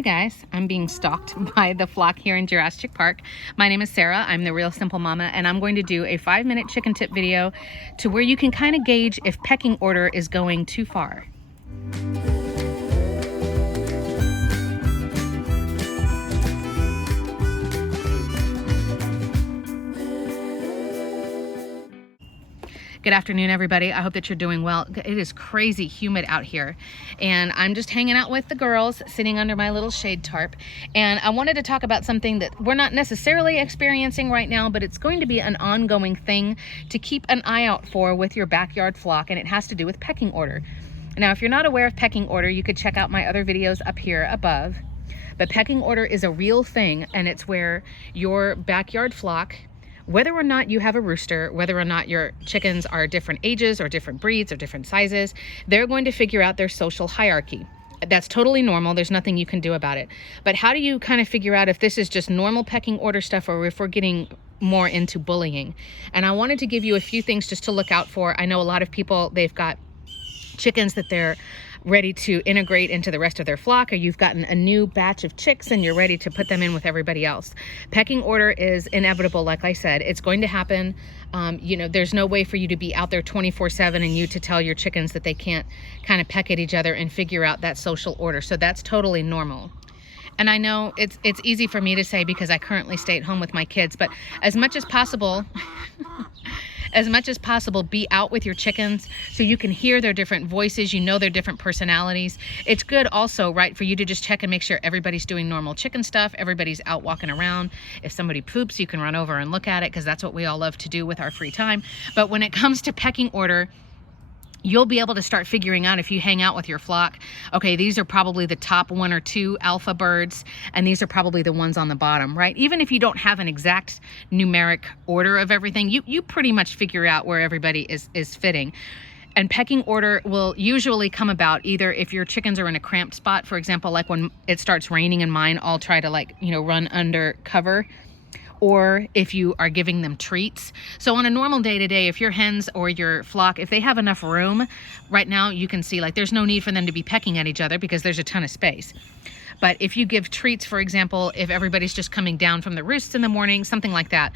Hi guys, I'm being stalked by the flock here in Jurassic Park. My name is Sarah, I'm the Real Simple Mama, and I'm going to do a 5-minute chicken tip video to where you can kind of gauge if pecking order is going too far. Good afternoon, everybody. I hope that you're doing well. It is crazy humid out here, and I'm just hanging out with the girls, sitting under my little shade tarp. And I wanted to talk about something that we're not necessarily experiencing right now, but it's going to be an ongoing thing to keep an eye out for with your backyard flock, and it has to do with pecking order. Now, if you're not aware of pecking order, you could check out my other videos up here above. But pecking order is a real thing, and it's where your backyard flock, whether or not you have a rooster, whether or not your chickens are different ages or different breeds or different sizes, they're going to figure out their social hierarchy. That's totally normal. There's nothing you can do about it. But how do you kind of figure out if this is just normal pecking order stuff or if we're getting more into bullying? And I wanted to give you a few things just to look out for. I know a lot of people, they've got chickens that they're ready to integrate into the rest of their flock, or you've gotten a new batch of chicks and you're ready to put them in with everybody else. Pecking order is inevitable. Like I said, it's going to happen. You know, there's no way for you to be out there 24/7 and you to tell your chickens that they can't kind of peck at each other and figure out that social order. So that's totally normal. And I know it's easy for me to say because I currently stay at home with my kids, but as much as possible, be out with your chickens so you can hear their different voices, you know their different personalities. It's good also, right, for you to just check and make sure everybody's doing normal chicken stuff, everybody's out walking around. If somebody poops, you can run over and look at it because that's what we all love to do with our free time. But when it comes to pecking order, you'll be able to start figuring out if you hang out with your flock, okay, these are probably the top 1 or 2 alpha birds, and these are probably the ones on the bottom, right? Even if you don't have an exact numeric order of everything, you pretty much figure out where everybody is fitting. And pecking order will usually come about either if your chickens are in a cramped spot, for example, like when it starts raining and mine all try to run under cover, or if you are giving them treats. So on a normal day-to-day, if your hens or your flock, if they have enough room, right now you can see there's no need for them to be pecking at each other because there's a ton of space. But if you give treats, for example, if everybody's just coming down from the roosts in the morning, something like that,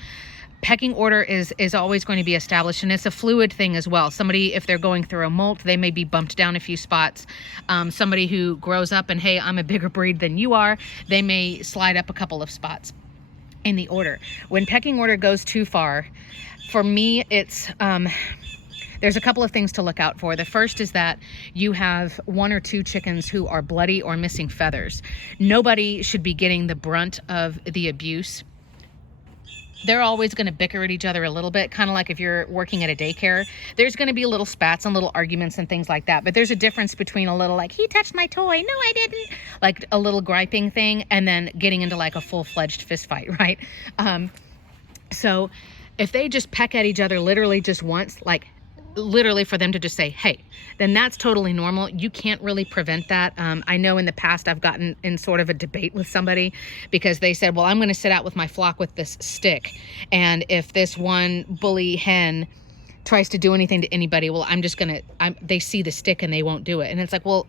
pecking order is always going to be established, and it's a fluid thing as well. Somebody, if they're going through a molt, they may be bumped down a few spots. Somebody who grows up and, hey, I'm a bigger breed than you are, they may slide up a couple of spots in the order. When pecking order goes too far, for me, it's there's a couple of things to look out for. The first is that you have 1 or 2 chickens who are bloody or missing feathers. Nobody should be getting the brunt of the abuse. They're always going to bicker at each other a little bit, kind of like if you're working at a daycare. There's going to be little spats and little arguments and things like that. But there's a difference between a little he touched my toy, no I didn't, like a little griping thing, and then getting into like a full-fledged fist fight, right? So if they just peck at each other literally just once, literally for them to just say, hey, then that's totally normal. You can't really prevent that. I know in the past I've gotten in sort of a debate with somebody because they said, well, I'm going to sit out with my flock with this stick. And if this one bully hen tries to do anything to anybody, well, they see the stick and they won't do it. And it's like, well,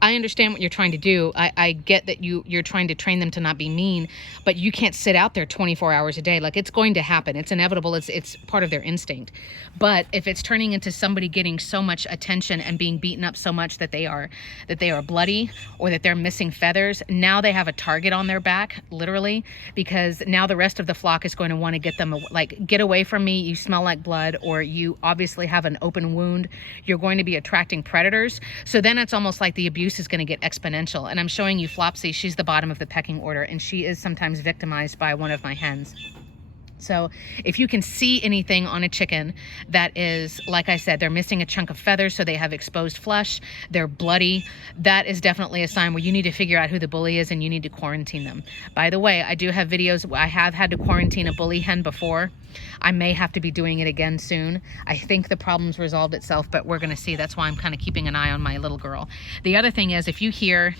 I understand what you're trying to do. I get that you're trying to train them to not be mean, but you can't sit out there 24 hours a day. It's going to happen. It's inevitable. It's part of their instinct. But if it's turning into somebody getting so much attention and being beaten up so much that they are bloody or that they're missing feathers, now they have a target on their back, literally, because now the rest of the flock is going to want to get them, get away from me. You smell like blood, or you obviously have an open wound. You're going to be attracting predators. So then it's almost like the abuse is going to get exponential. And I'm showing you Flopsy. She's the bottom of the pecking order, and she is sometimes victimized by one of my hens. So if you can see anything on a chicken that is, like I said, they're missing a chunk of feathers, so they have exposed flesh, they're bloody, that is definitely a sign where you need to figure out who the bully is and you need to quarantine them. By the way, I do have videos. I have had to quarantine a bully hen before. I may have to be doing it again soon. I think the problem's resolved itself, but we're going to see. That's why I'm kind of keeping an eye on my little girl. The other thing is, if you hear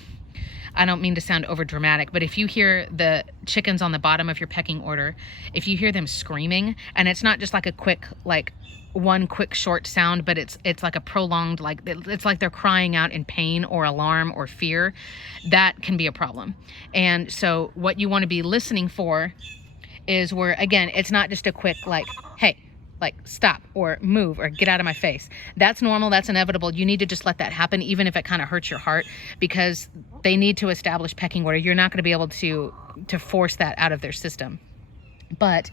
I don't mean to sound over dramatic, but if you hear the chickens on the bottom of your pecking order, if you hear them screaming, and it's not just like a quick, like one quick short sound, but it's like a prolonged, like it's like they're crying out in pain or alarm or fear, that can be a problem. And so what you want to be listening for is where, again, it's not just a quick like, hey, like stop or move or get out of my face. That's normal. That's inevitable. You need to just let that happen, even if it kind of hurts your heart, because they need to establish pecking order. You're not going to be able to force that out of their system. But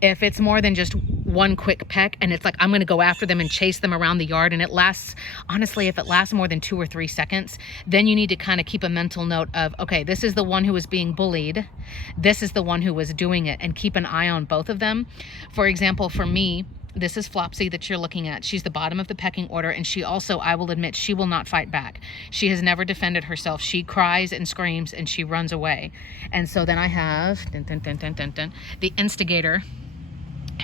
if it's more than just one quick peck and it's like, I'm going to go after them and chase them around the yard, and it lasts, honestly, if it lasts more than 2 or 3 seconds, then you need to kind of keep a mental note of, okay, this is the one who was being bullied. This is the one who was doing it, and keep an eye on both of them. For example, for me, this is Flopsy that you're looking at. She's the bottom of the pecking order, and she also, I will admit, she will not fight back. She has never defended herself. She cries and screams and she runs away. And so then I have the instigator,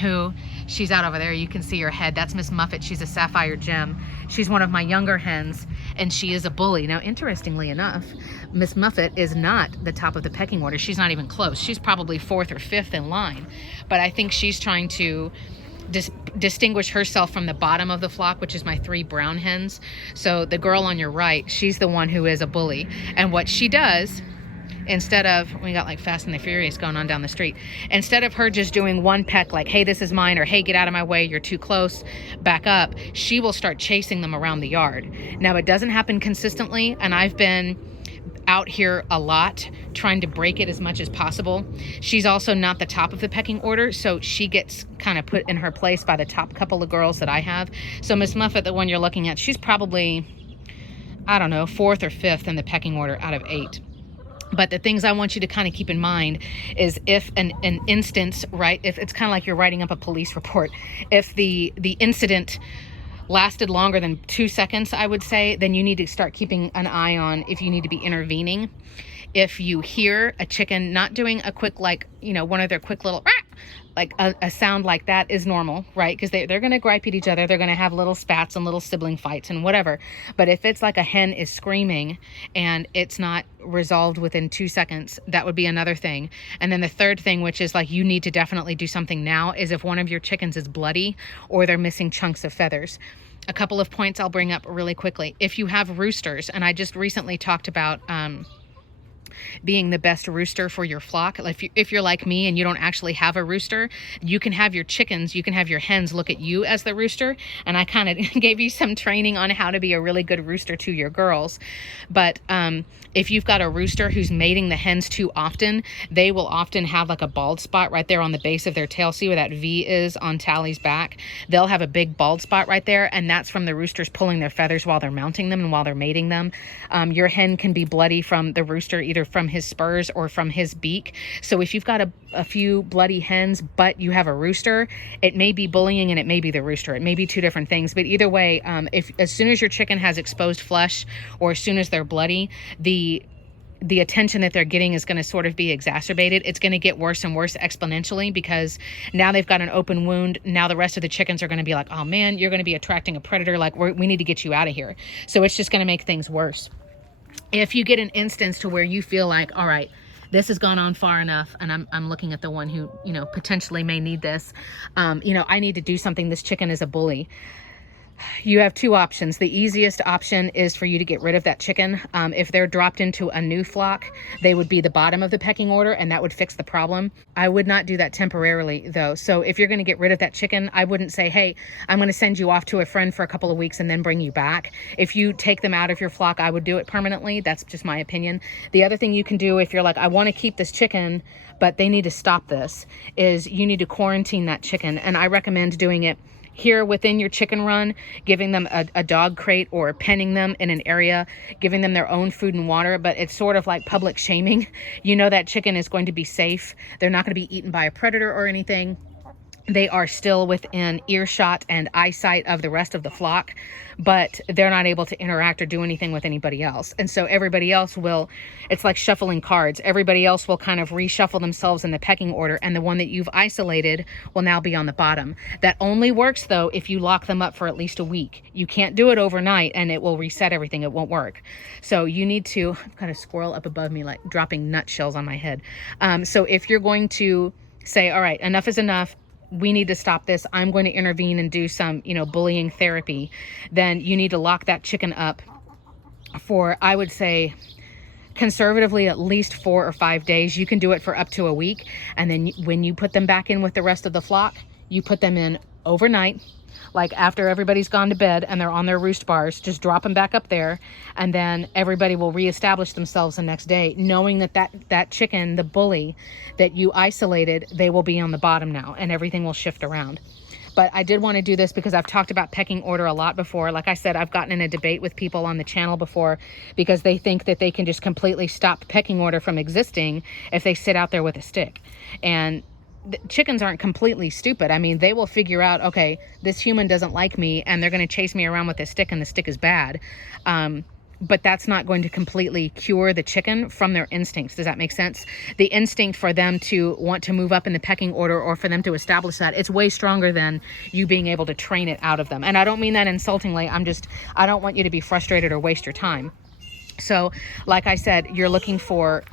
who, she's out over there. You can see her head. That's Miss Muffet. She's a sapphire gem. She's one of my younger hens, and she is a bully. Now, interestingly enough, Miss Muffet is not the top of the pecking order. She's not even close. She's probably 4th or 5th in line, but I think she's trying to distinguish herself from the bottom of the flock, which is my 3 brown hens. So the girl on your right, she's the one who is a bully, and what she does, instead of, we got like Fast and the Furious going on down the street, instead of her just doing one peck like, hey, this is mine, or hey, get out of my way, you're too close, back up, she will start chasing them around the yard. Now, it doesn't happen consistently, and I've been out here a lot trying to break it as much as possible. She's also not the top of the pecking order, so she gets kind of put in her place by the top couple of girls that I have. So Miss Muffet, the one you're looking at, she's probably, I don't know, 4th or 5th in the pecking order out of 8. But the things I want you to kind of keep in mind is if an instance, right, if it's kind of like you're writing up a police report, if the incident lasted longer than 2 seconds, I would say, then you need to start keeping an eye on if you need to be intervening. If you hear a chicken not doing a quick, like, you know, one of their quick little, like a sound like that is normal, right? Because they're going to gripe at each other. They're going to have little spats and little sibling fights and whatever. But if it's like a hen is screaming and it's not resolved within 2 seconds, that would be another thing. And then the third thing, which is like you need to definitely do something now, is if one of your chickens is bloody or they're missing chunks of feathers. A couple of points I'll bring up really quickly. If you have roosters, and I just recently talked about being the best rooster for your flock. If you're like me and you don't actually have a rooster, you can have your chickens, you can have your hens look at you as the rooster. And I kind of gave you some training on how to be a really good rooster to your girls. But if you've got a rooster who's mating the hens too often, they will often have like a bald spot right there on the base of their tail. See where that V is on Tally's back? They'll have a big bald spot right there, and that's from the roosters pulling their feathers while they're mounting them and while they're mating them. Your hen can be bloody from the rooster, either from his spurs or from his beak. So if you've got a few bloody hens, but you have a rooster, it may be bullying and it may be the rooster. It may be 2 different things. But either way, if as soon as your chicken has exposed flesh or as soon as they're bloody, the attention that they're getting is going to sort of be exacerbated. It's going to get worse and worse exponentially, because now they've got an open wound. Now the rest of the chickens are going to be like, oh man, you're going to be attracting a predator. Like we need to get you out of here. So it's just going to make things worse. If you get an instance to where you feel like, all right, this has gone on far enough, and I'm looking at the one who, you know, potentially may need this, you know, I need to do something. This chicken is a bully. You have 2 options. The easiest option is for you to get rid of that chicken. If they're dropped into a new flock, they would be the bottom of the pecking order, and that would fix the problem. I would not do that temporarily, though. So if you're going to get rid of that chicken, I wouldn't say, hey, I'm going to send you off to a friend for a couple of weeks and then bring you back. If you take them out of your flock, I would do it permanently. That's just my opinion. The other thing you can do, if you're like, I want to keep this chicken, but they need to stop this, is you need to quarantine that chicken. And I recommend doing it here within your chicken run, giving them a dog crate or penning them in an area, giving them their own food and water. But it's sort of like public shaming. You know that chicken is going to be safe. They're not going to be eaten by a predator or anything. they are still within earshot and eyesight of the rest of the flock, but they're not able to interact or do anything with anybody else. And so everybody else will, it's like shuffling cards. Everybody else will kind of reshuffle themselves in the pecking order, and the one that you've isolated will now be on the bottom. That only works though if you lock them up for at least a week. You can't do it overnight and it will reset everything. It won't work. So you need to, I've got a squirrel up above me like dropping nutshells on my head. So if you're going to say, all right, enough is enough, we need to stop this, I'm going to intervene and do some, bullying therapy, then you need to lock that chicken up for, I would say, conservatively at least 4 or 5 days. You can do it for up to a week. And then when you put them back in with the rest of the flock, you put them in overnight, like after everybody's gone to bed and they're on their roost bars, just drop them back up there. And then everybody will reestablish themselves the next day, knowing that chicken, the bully that you isolated, they will be on the bottom now and everything will shift around. But I did want to do this because I've talked about pecking order a lot before. Like I said, I've gotten in a debate with people on the channel before because they think that they can just completely stop pecking order from existing if they sit out there with a stick. And chickens aren't completely stupid. I mean, they will figure out, okay, this human doesn't like me and they're going to chase me around with a stick and the stick is bad. But that's not going to completely cure the chicken from their instincts. Does that make sense? The instinct for them to want to move up in the pecking order or for them to establish that, it's way stronger than you being able to train it out of them. And I don't mean that insultingly. I don't want you to be frustrated or waste your time. So like I said, you're looking for,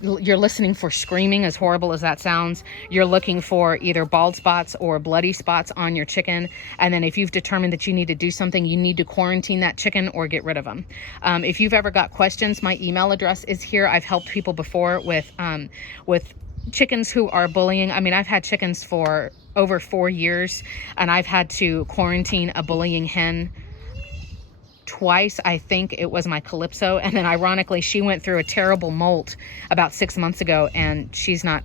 you're listening for screaming, as horrible as that sounds. You're looking for either bald spots or bloody spots on your chicken. And then if you've determined that you need to do something, you need to quarantine that chicken or get rid of them. If you've ever got questions, my email address is here. I've helped people before with chickens who are bullying. I mean, I've had chickens for over 4 years and I've had to quarantine a bullying hen twice. I think it was my Calypso, and then ironically she went through a terrible molt about 6 months ago and she's not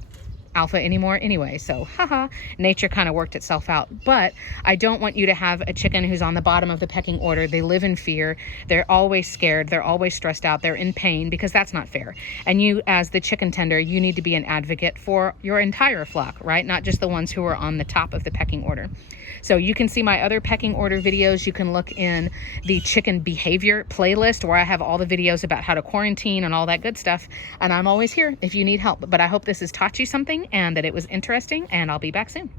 alpha anymore anyway, so haha, nature kind of worked itself out. But I don't want you to have a chicken who's on the bottom of the pecking order. They live in fear, they're always scared, they're always stressed out, they're in pain, because that's not fair. And you, as the chicken tender, you need to be an advocate for your entire flock, right? Not just the ones who are on the top of the pecking order. So you can see my other pecking order videos. You can look in the chicken behavior playlist where I have all the videos about how to quarantine and all that good stuff. And I'm always here if you need help. But I hope this has taught you something and that it was interesting, and I'll be back soon.